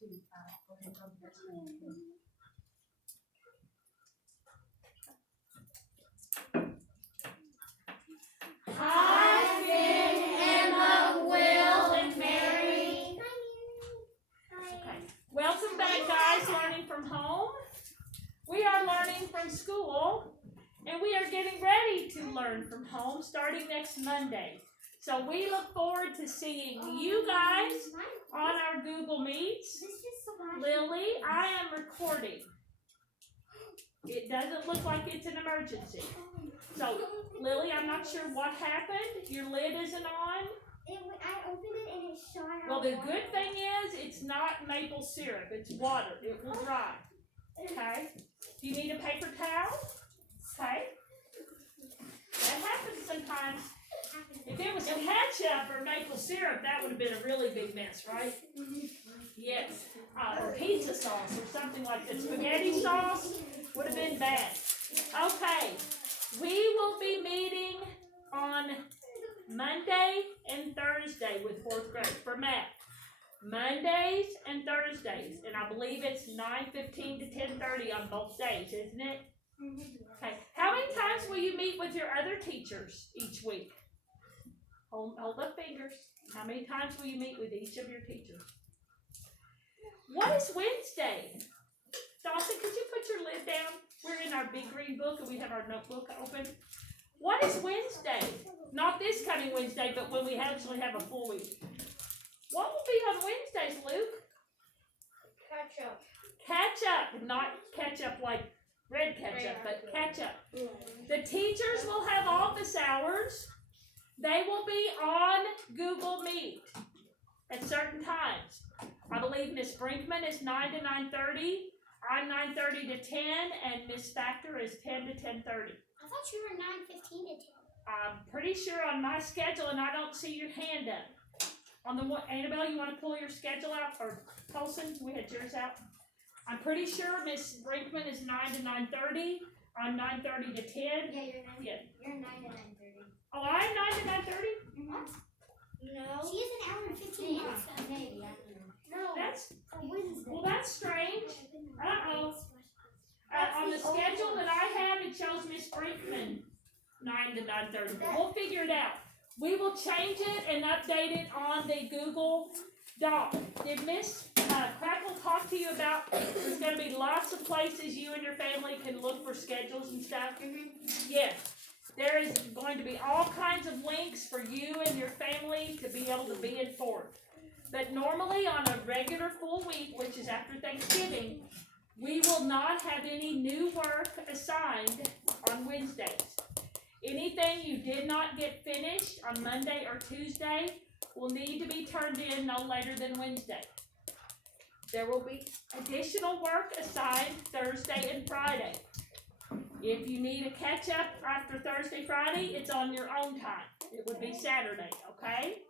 to go ahead and go to your screen. Hi, Finn, Emma, Will, and Mary. Okay. Welcome back, guys, learning from home. We are learning from school, and we are getting ready to learn from home starting next Monday. So we look forward to seeing you guys on our Google Meets. Lily, I am recording. It doesn't look like it's an emergency. So, Lily, I'm not sure what happened. Your lid isn't on. I opened it and it shot out. Well, the good thing is it's not maple syrup. It's water. It will dry. Okay? Do you need a paper towel? Okay? That happens sometimes. If it was ketchup or maple syrup, that would have been a really big mess, right? Yes. Or pizza sauce or something like that. Spaghetti sauce would have been bad. Okay. We will be meeting on Monday and Thursday with 4th grade for math. Mondays and Thursdays. And I believe it's 9:15 to 10:30 on both days, isn't it? Okay. How many times will you meet with your other teachers each week? Hold up fingers. How many times will you meet with each of your teachers? What is Wednesday? Dawson, could you put your lid down? We're in our big green book and we have our notebook open. What is Wednesday? Not this coming Wednesday, but when we actually have a full week. What will be on Wednesdays, Luke? Ketchup. Ketchup. Not ketchup like red ketchup, but ketchup. The teachers will have office hours. They will be on Google Meet at certain times. I believe Miss Brinkman is 9 to 9:30. I'm 9:30 to 10, and Miss Factor is 10 to 10:30. I thought you were 9:15 to 10. I'm pretty sure on my schedule, and I don't see your hand up. On the one, Annabelle, you want to pull your schedule out, or Colson? We had yours out. I'm pretty sure Miss Brinkman is 9 to 9:30. I'm 9:30 to 10. Yeah, you're 9. Yeah. You're 9 to 9:30. Oh, I'm 9 to 9:30. What? No. She is an hour and 15 minutes. Maybe. I don't know. No. That's Wednesday. well, that's strange. Uh-oh. On the schedule that I have, it shows Miss Brinkman 9 to 9:30. But we'll figure it out. We will change it and update it on the Google Doc. Did Miss Crackle talk to you about there's going to be lots of places you and your family can look for schedules and stuff? Yes. There is going to be all kinds of links for you and your family to be able to be informed. But normally on a regular full week, which is after Thanksgiving, we will not have any new work assigned on Wednesdays. Anything you did not get finished on Monday or Tuesday will need to be turned in no later than Wednesday. There will be additional work assigned Thursday and Friday. If you need a catch-up after Thursday, Friday, it's on your own time. It would be Saturday, okay?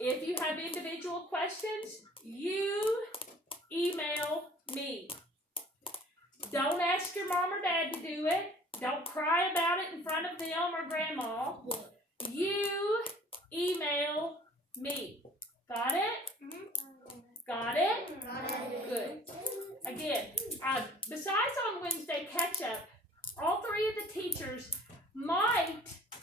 If you have individual questions, you email me. Don't ask your mom or dad to do it. Don't cry about it in front of them or grandma. You email me. Got it? Got it? Got it. Good. Again, besides on Wednesday catch-up, all 3 of the teachers might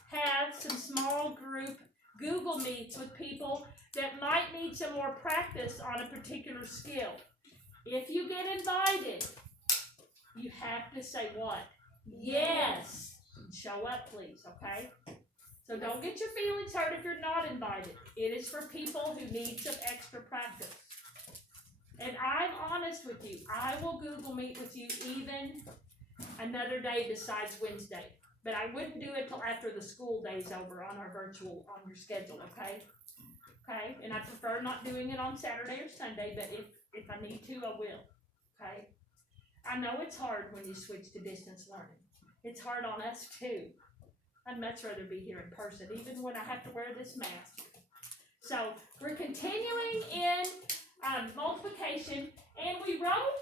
have some small group Google Meets with people that might need some more practice on a particular skill. If you get invited, you have to say what? Yes. Show up, please, okay? So don't get your feelings hurt if you're not invited. It is for people who need some extra practice. And I'm honest with you. I will Google Meet with you even another day besides Wednesday. But I wouldn't do it till after the school day's over on our virtual, on your schedule, okay? Okay? And I prefer not doing it on Saturday or Sunday, but if I need to, I will. Okay? I know it's hard when you switch to distance learning. It's hard on us too. I'd much rather be here in person, even when I have to wear this mask. So we're continuing in multiplication, and we wrote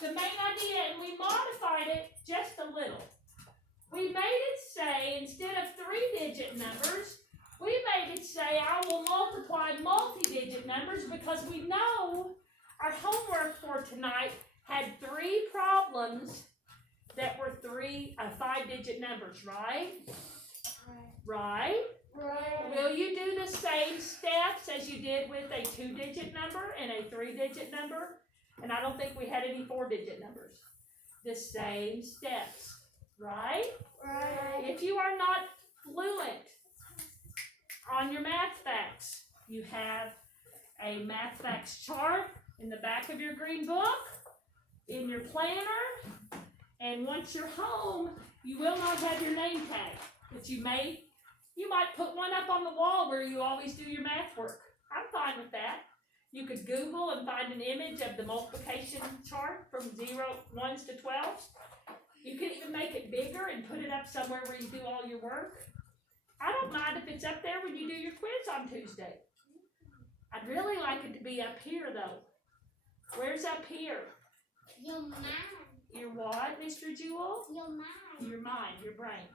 the main idea and we modified it just a little. We made it say, instead of 3-digit numbers, we made it say I will multiply multi-digit numbers, because we know Our homework for tonight had 3 problems that were 5-digit numbers, right? Right? Will you do the same steps as you did with a 2-digit number and a 3-digit number? And I don't think we had any 4-digit numbers. The same steps, right? If you are not fluent on your math facts, you have a math facts chart in the back of your green book, in your planner, and once you're home, you will not have your name tag, but you might put one up on the wall where you always do your math work. I'm fine with that. You could Google and find an image of the multiplication chart from 1s to 12s. You could even make it bigger and put it up somewhere where you do all your work. I don't mind if it's up there when you do your quiz on Tuesday. I'd really like it to be up here, though. Where's up here? Your mind. Your what, Mr. Jewel? Your mind. Your mind, your brain.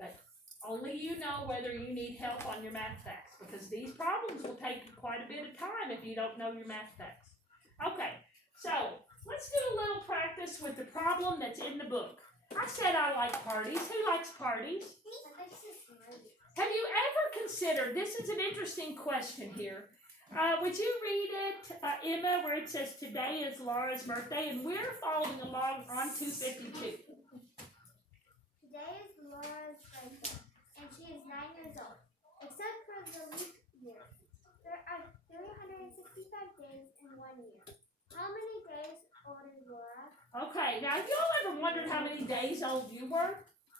But only you know whether you need help on your math facts, because these problems will take quite a bit of time if you don't know your math facts. Okay, so let's do a little practice with the problem that's in the book. I said I like parties. Who likes parties? Have you ever considered, this is an interesting question here. Would you read it, Emma, where it says today is Laura's birthday, and we're following along on 252. Today is Laura's birthday, and she is 9 years old. Except for the leap year, there are 365 days in 1 year. How many days old is Laura? Okay, now have y'all ever wondered how many days old you were?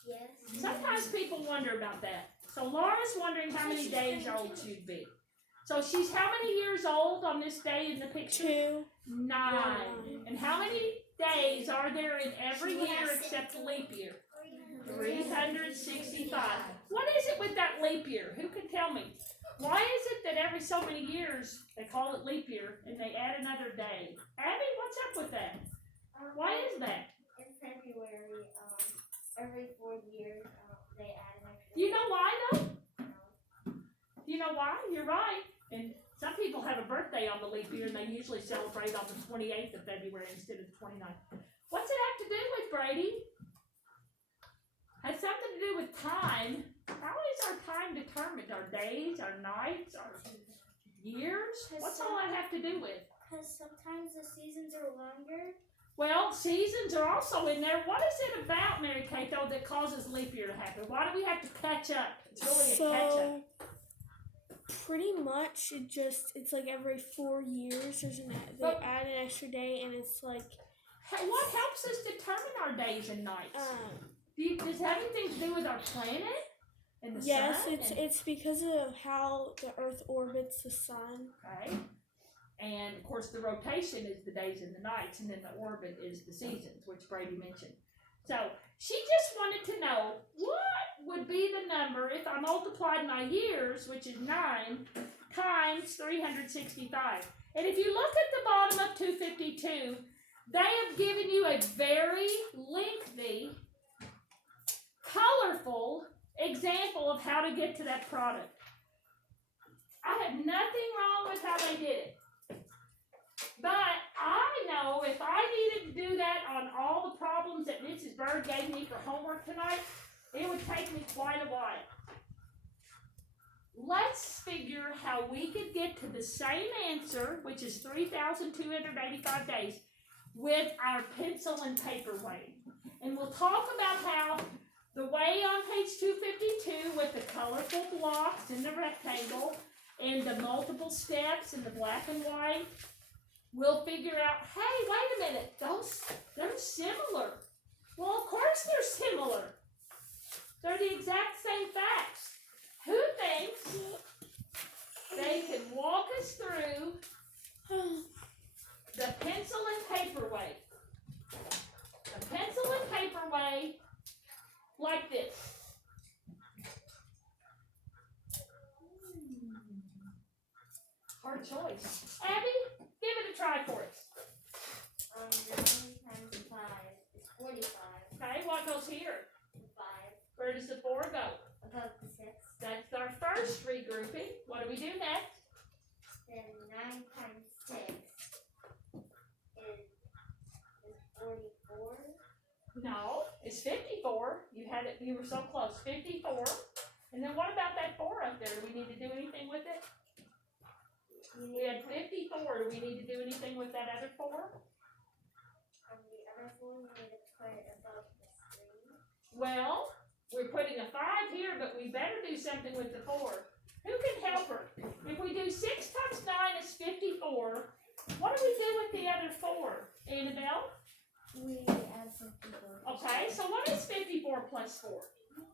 Yes. Sometimes people wonder about that. So Laura's wondering how many days old she'd be. So she's how many years old on this day in the picture? 2. 9. And how many days are there in every year except the leap year? 365. What is it with that leap year? Who can tell me? Why is it that every so many years they call it leap year and they add another day? Abby, what's up with that? Why is that? In February, every 4 years, they add an extra. Do you know why though? Do you know why? You're right. And some people have a birthday on the leap year and they usually celebrate on the 28th of February instead of the 29th. What's it have to do with, Brady? Has something to do with time. How is our time determined? Our days, our nights, our years? What's all that have to do with? Because sometimes the seasons are longer. Well, seasons are also in there. What is it about, Mary Kate, though, that causes leap year to happen? Why do we have to catch up? It's really a catch up. Pretty much it's like every 4 years they add an extra day, and it's like What helps us determine our days and nights? Does it have anything to do with our planet and the yes, sun? it's because of how the Earth orbits the sun. Okay. And of course, the rotation is the days and the nights, and then the orbit is the seasons, which Brady mentioned. So she just wanted to know what would be the number if I multiplied my years, which is 9, times 365. And if you look at the bottom of 252, they have given you a very lengthy, colorful example of how to get to that product. I have nothing wrong with how they did it. But I know if I needed to do that on all the problems that Mrs. Bird gave me for homework tonight, it would take me quite a while. Let's figure how we could get to the same answer, which is 3,285 days, with our pencil and paper way. And we'll talk about how the way on page 252 with the colorful blocks in the rectangle and the multiple steps in the black and white, we'll figure out, hey, wait a minute, they're similar. Well, of course they're similar. They're the exact same facts. Who thinks they can walk us through the pencil and paper way? The pencil and paper way, like this. Hard choice. Abby, give it a try for us. 9 times 5 is 45. Okay, what goes here? 5. Where does the 4 go? Above the 6. That's our first regrouping. What do we do next? Then 9 times 6 You were so close. 54. And then what about that 4 up there? Do we need to do anything with it? We had 54. Do we need to do anything with that other 4? On the other 4, we need to put it above the 3. Well, we're putting a 5 here, but we better do something with the 4. Who can help her? If we do 6 times 9 is 54. What do we do with the other 4? Annabelle? We add 54. Okay, so what is 54 plus 4?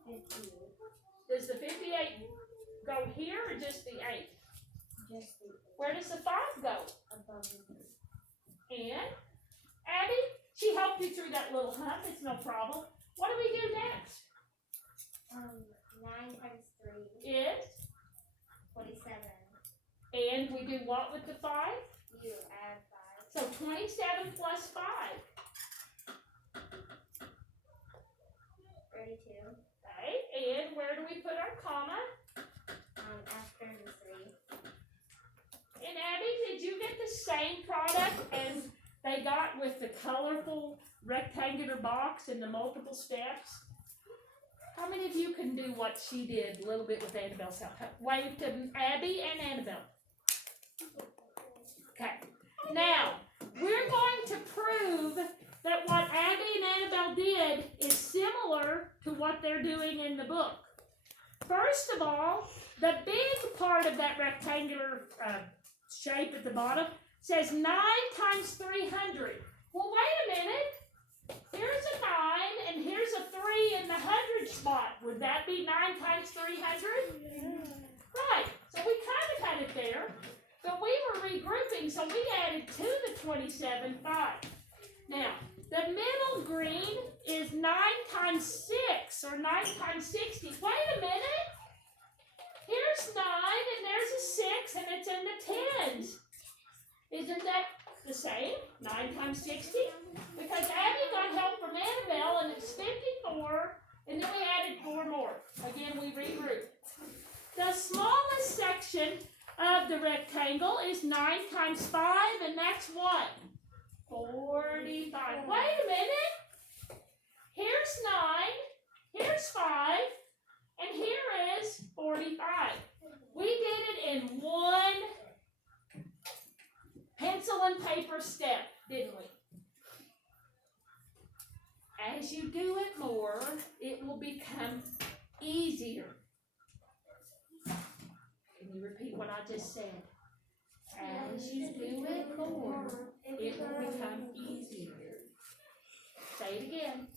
58. Does the 58 go here or just the 8? Just the Where does the 5 go? above the 3. And Abby, she helped you through that little hump. It's no problem. What do we do next? 9 times 3 Is 27. and we do what with the 5? You add 5. So 27 plus 5. 32. Okay, and where do we put our comma? After the 3. And Abby, did you get the same product as they got with the colorful rectangular box and the multiple steps? How many of you can do what she did a little bit with Annabelle's help? Wave to Abby and Annabelle. Okay. Now, we're going to prove that what Abby and Annabelle did is similar to what they're doing in the book. First of all, the big part of that rectangular shape at the bottom says 9 times 300. Well, wait a minute. Here's a 9 and here's a 3 in the 100 spot. Would that be 9 times 300? Right. So we kind of had it there. But we were regrouping, so we added to the 27 5. Now, the middle green is 9 times 6 or 9 times 60. Wait a minute. Here's 9 and there's a 6 and it's in the tens. Isn't that the same? 9 times 60? Because Abby got help from Annabelle and it's 54 and then we added 4 more. Again, we regrouped. The smallest section of the rectangle is 9 times 5 and that's what? 45. Wait a minute. Here's 9, here's 5, and here is 45. We did it in one pencil and paper step, didn't we? As you do it more, it will become easier. Can you repeat what I just said? As you do it more, it will become easier. Say it again.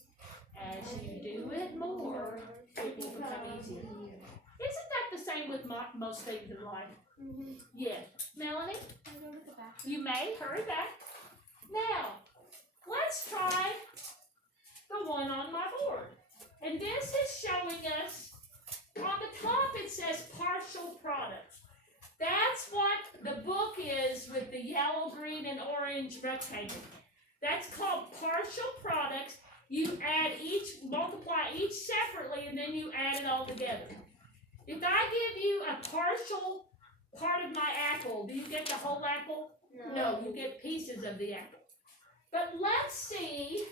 As you do it more, it will become easier. Isn't that the same with most things in life? Mm-hmm. Yes. Melanie, Can I go to the bathroom? you may hurry back. Now, let's try the one on my board. And this is showing us, on the top it says partial products. That's what the book is with the yellow, green, and orange rectangle. That's called partial products. You add each, multiply each separately, and then you add it all together. If I give you a partial part of my apple, do you get the whole apple? No, you get pieces of the apple. But let's see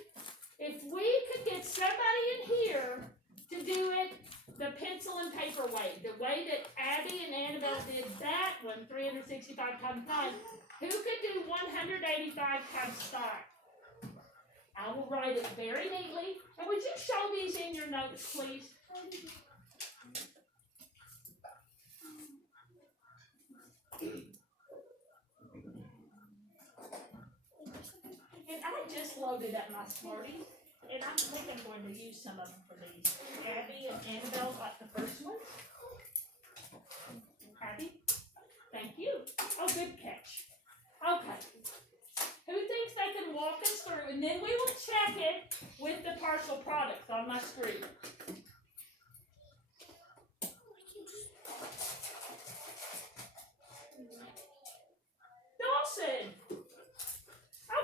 if we could get somebody in here to do it the pencil and paper way, the way that Abby and Annabelle did that one, 365 times 5. Who could do 185 times 5? I will write it very neatly. And would you show these in your notes, please? And I just loaded up my Smarties, and I think I'm going to use some of them for these. Abby and Annabelle got the first one. Abby? Thank you. Oh, good catch. Okay. Who thinks they can walk us through? And then we will check it with the partial products on my screen. Dawson.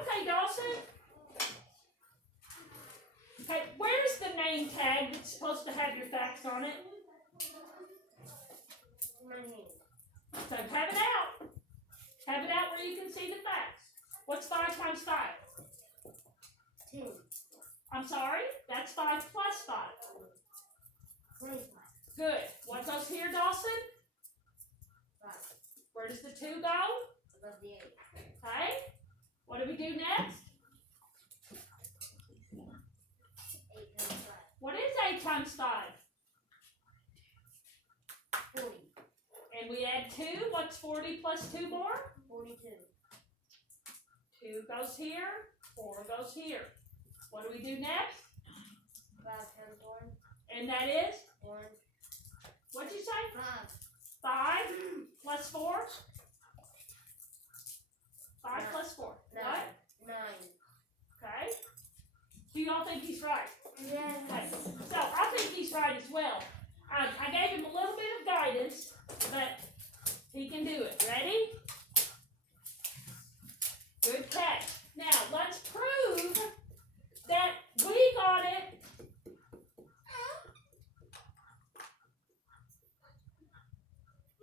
Okay, Dawson. Okay, where's the name tag that's supposed to have your facts on it? My name. So have it out. Have it out where you can see the facts. What's 5 times 5? 10. I'm sorry? That's 5 plus 5. Good. What goes here, Dawson? Where does the 2 go? Above the 8. Okay. What do we do next? 8 times 5. What is 8 times 5? 40. And we add 2. What's 40 plus 2 more? 42. 2 goes here. 4 goes here. What do we do next? 5 times 1. And that is? 1. What'd you say? 5. 5 plus 4? 5 9. plus 4. 9. What? 9. Okay. Do y'all think he's right? Yes. Okay. So I think he's right as well. I gave him a little bit of guidance, but he can do it. Ready? Good catch. Now let's prove that we got it.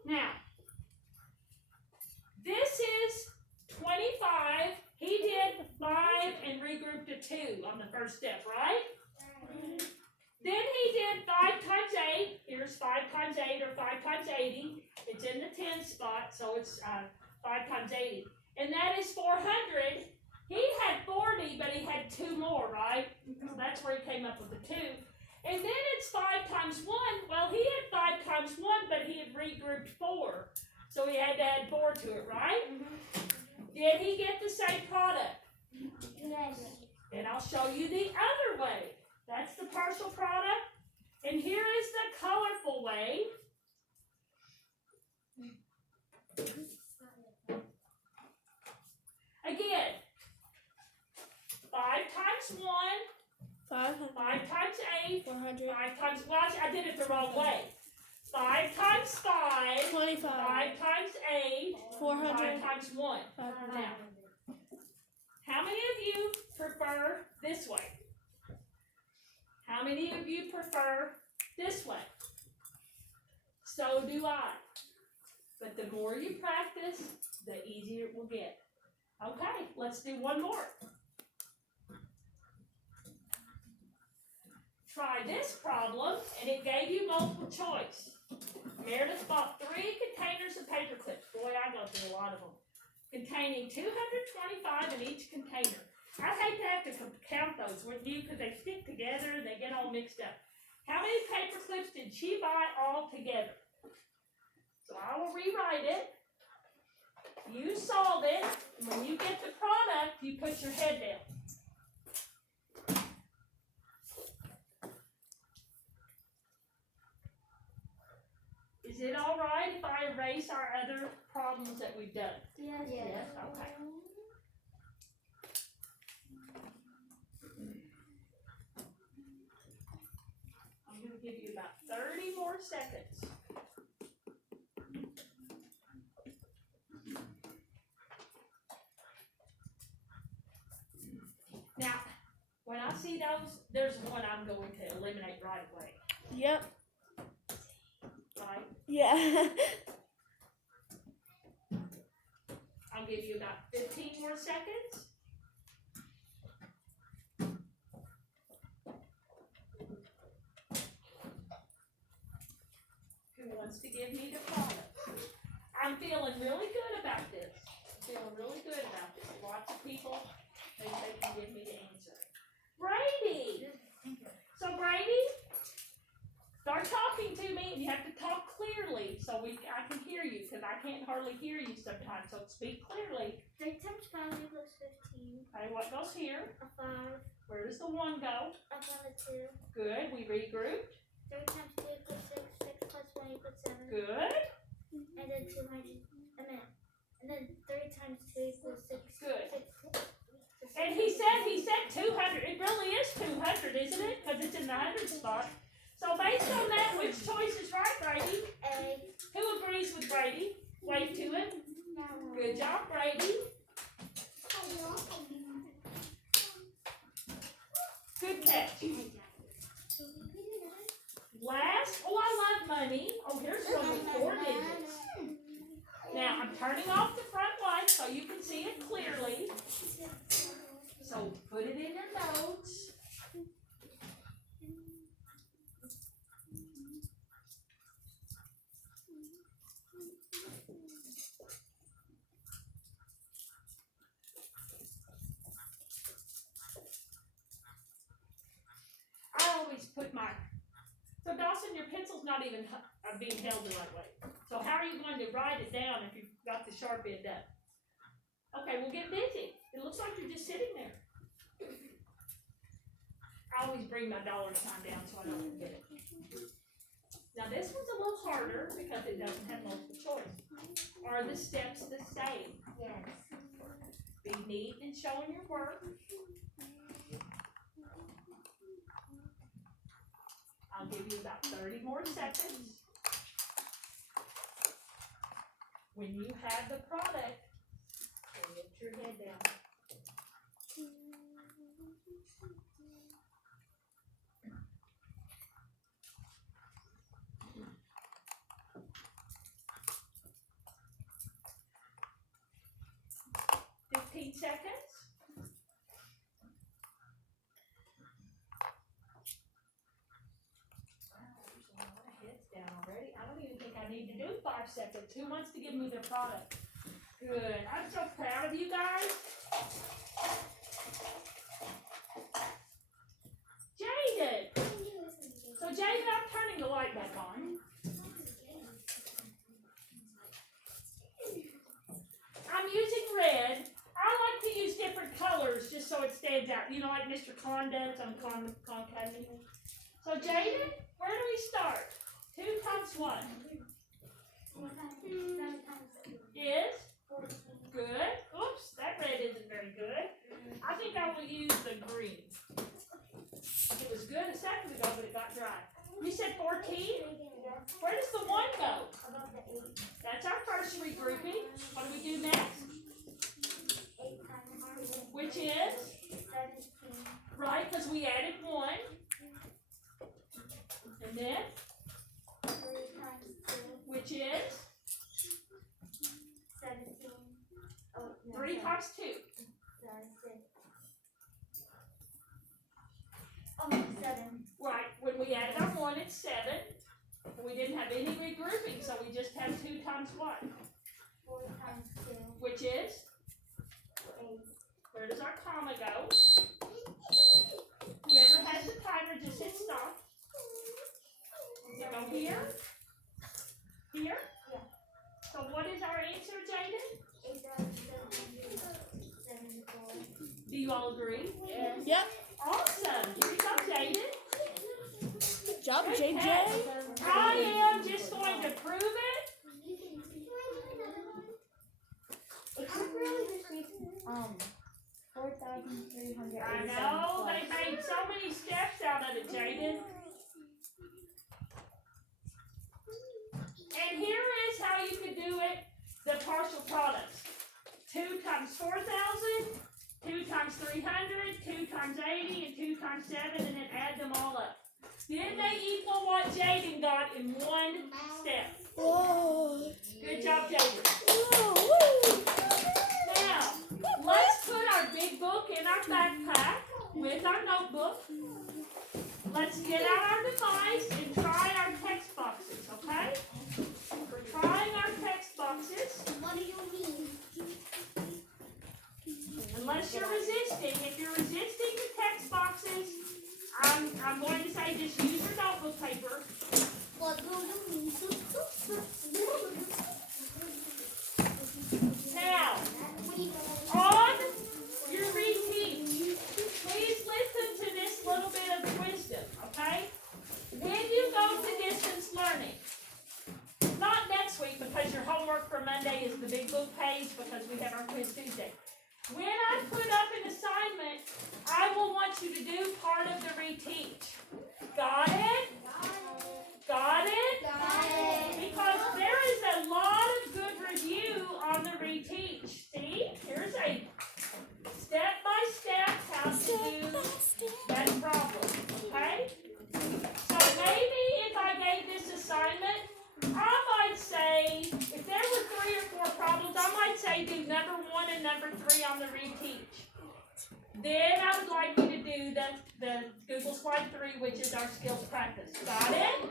Now, this is 25. He did 5 and regrouped to 2 on the first step, right? Then he did 5 times 8. Here's 5 times 8 or 5 times 80. It's in the 10 spot, so it's 5 times 80. And that is 400. He had 40, but he had 2 more, right? So that's where he came up with the 2. And then it's 5 times 1. Well, he had 5 times 1, but he had regrouped 4. So he had to add 4 to it, right? Did he get the same product? Yes. And I'll show you the other way. That's the partial product. And here is the colorful way. Again, 5 times 1, 500. 5 times 8, 400. 5 times, well, I did it the wrong way. 5 times 5, 25. 5 times 8, 400. 5 times 1. 500. Now, how many of you prefer this way? How many of you prefer this way? So do I. But the more you practice, the easier it will get. Okay, let's do one more. Try this problem, and it gave you multiple choice. Meredith bought 3 containers of paper clips. Boy, I go through a lot of them. Containing 225 in each container. I hate to have to count those, wouldn't you? Because they stick together and they get all mixed up. How many paper clips did she buy all together? So I will rewrite it. You solve it. And when you get the product, you put your head down. Is it all right if I erase our other problems that we've done? Yes. Yes, okay. I'm going to give you about 30 more seconds. Now, when I see those, there's one I'm going to eliminate right away. Yep. Right? Yeah. I'll give you about 15 more seconds. Who wants to give me the product? I'm feeling really good about this. I'm feeling really good about this. Lots of people think they can give me the answer. Brady! So Brady, start talking to me, and you have to talk clearly so I can hear you, because I can't hardly hear you sometimes. So speak clearly. 3 times 5 equals 15. Okay, what goes here? A 5. Where does the 1 go? Up on the 2. Good, we regrouped. 3 times 2 equals 6. 6 plus 1 equals 7. Good, And then 200. And then 3 times 2 equals 6. good. 6. And he said 200. It really is 200, isn't it? Because it's in the 100 spot. So based on that, which choice is right, Brady? A. Who agrees with Brady? Wave to him. Good job, Brady. Good catch. Last, oh, I love money. Oh, here's one with 4 digits. Now, I'm turning off the front light so you can see it clearly. So, put it in your notes. pencil's not even being held the right way. So how are you going to write it down if you've got the sharp end up? Okay, we'll get busy. It looks like you're just sitting there. I always bring my dollar sign down so I don't forget it. Now this one's a little harder because it doesn't have multiple choice. Are the steps the same? Yes. Be neat and showing your work. I'll give you about 30 more seconds. When you have the product, get your head down. Seconds. Wow, there's a lot of heads down already. I don't even think I need to do 5 seconds. Who wants to give me their product? Good. I'm so proud of you guys. Jaden. So Jaden, I'm turning the light back on. I'm using red. I like to use different colors just so it stands out. You know, like Mr. Khan does on Concavity. So, Jaden, where do we start? 2 times 1 is good. Oops, that red isn't very good. I think I will use the green. It was good a second ago, but it got dry. You said 14? Where does the 1 go? That's our first regrouping. What do we do next? Which is? 17. Right, because we added 1. And then? 3 times 2. Which is? 17. Oh, no, 3 times 2. Sorry, 6. Oh, 7. Right, when we added our 1, it's 7. We didn't have any regrouping, so we just have 2 times what? 4 times 2. Which is? 8. Where does our comma go? Whoever has the timer, just hit stop. Does it go here? Here? Yeah. So what is our answer, Jaden? 8,774. Do you all agree? Yes. Yep. Awesome. Here you go, Jaden. Good job, Good JJ. catch. I am just going to prove it. It's really just needs 4,300. I know, they made so many steps out of it, Jaden. And here is how you could do it, the partial products. 2 times 4,000, 2 times 300, 2 times 80, and 2 times 7, and then add them all up. Then they equal what Jaden got in 1 step. Whoa. Good job, Jaden. Whoa. Now, let's put our big book in our backpack with our notebook. Let's get out our device and try our text boxes, okay? We're trying our text boxes. What do you mean? Unless you're resisting. If you're resisting the text boxes, I'm going to say just use your notebook paper. What do you mean? Now, on your reteach, please listen to this little bit of wisdom, okay? When you go to distance learning, not next week because your homework for Monday is the big book page because we have our quiz Tuesday. When I put up an assignment, I will want you to do part of the reteach. Got it? Got it? Because there is a lot of good review on the reteach. See? Here's a step-by-step how to do that problem. Okay? So maybe if I gave this assignment, I might say, if there were 3 or 4 problems, I might say do number 1 and number 3 on the reteach. Then I would like you to do the Google Slide 3, which is our skills practice. Got it?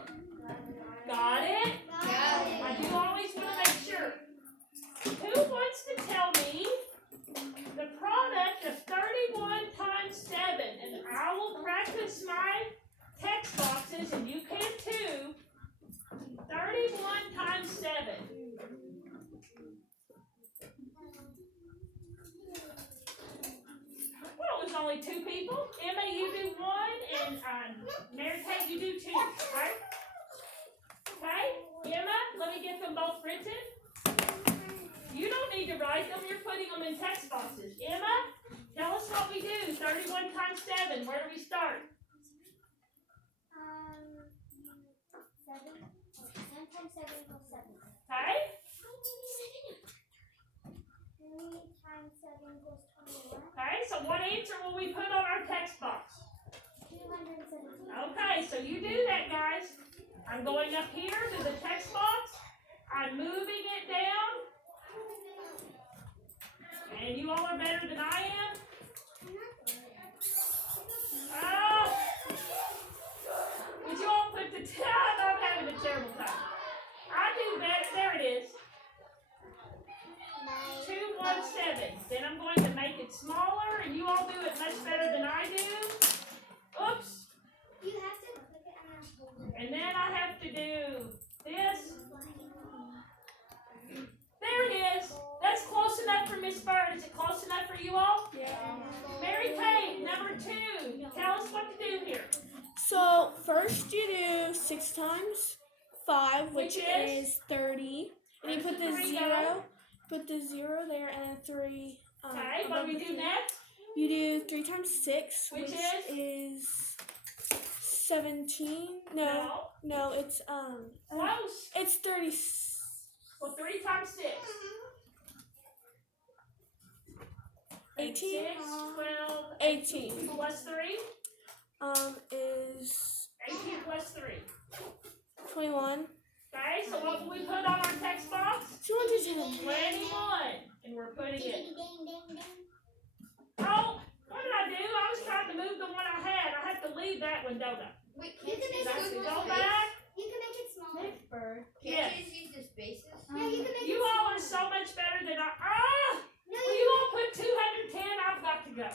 Got it? I do always want to make sure. Who wants to tell me the product of 31 times 7? And I will practice my text boxes, and you can too, only 2 people. Emma, you do 1, and Mary Kate, you do 2, right? Okay, Emma, let me get them both written. You don't need to write them, you're putting them in text boxes. Emma, tell us what we do. 31 times 7, where do we start? 7. 10 times 7 equals 7. Okay? 3 times 7 equals 21. Okay, so what answer will we put on our text box? 217. Okay, so you do that, guys. I'm going up here to the text box. I'm moving it down. And you all are better than I am. Oh! Would you all put the time? I'm having a terrible time. I do better. There it is. 217. Then I'm going to make it smaller, and you all do it much better than I do. Oops. You have to click it and hold it. And then I have to do this. There it is. That's close enough for Miss Bird. Is it close enough for you all? Yeah. Mary Kate, number 2. Tell us what to do here. So first you do 6 times 5, which Which is 30. And you Where's put the the 3 zero. Put the 0 there and then 3. Okay, what do we do next? You do 3 times 6, Which is 17. No, it's Close. it's 30. Well, 3 times 6. 18. 6, 12, 18. plus 3. Is 18 plus 3. 21. Okay, so what will we put on our text box? 210. 21. And we're putting it. Ding, ding, ding. Oh, what did I do? I was trying to move the one I had. I have to leave that one, don't I? Wait, You can make Did I it go smaller. back? You can make it smaller. Bird. Can't Yes. you just use the spaces? Yeah, you can make You it all smaller. are so much better than I. No, Will you all put 210? I've got to go.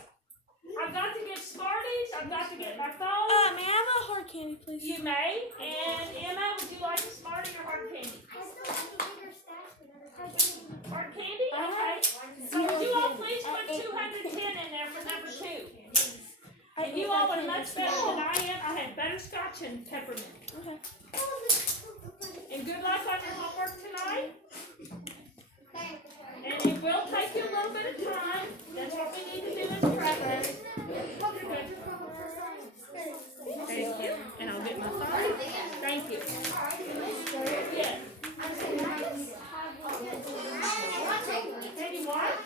I've got to get Smarties. I've got to get my phone. May I have a hard candy, please? You may. And Emma, would you like a Smartie or hard candy? I still have a bigger stash than other people. Hard candy? Okay. So would you all please put 210 in there for number 2? And you all are much better than I am. I had butterscotch and peppermint. Okay. And good luck on your homework tonight. Thank you. And it will take you a little bit of time. That's what we need to do is practice. Thank you. And I'll get my phone. Thank you. Yes. Katie, what?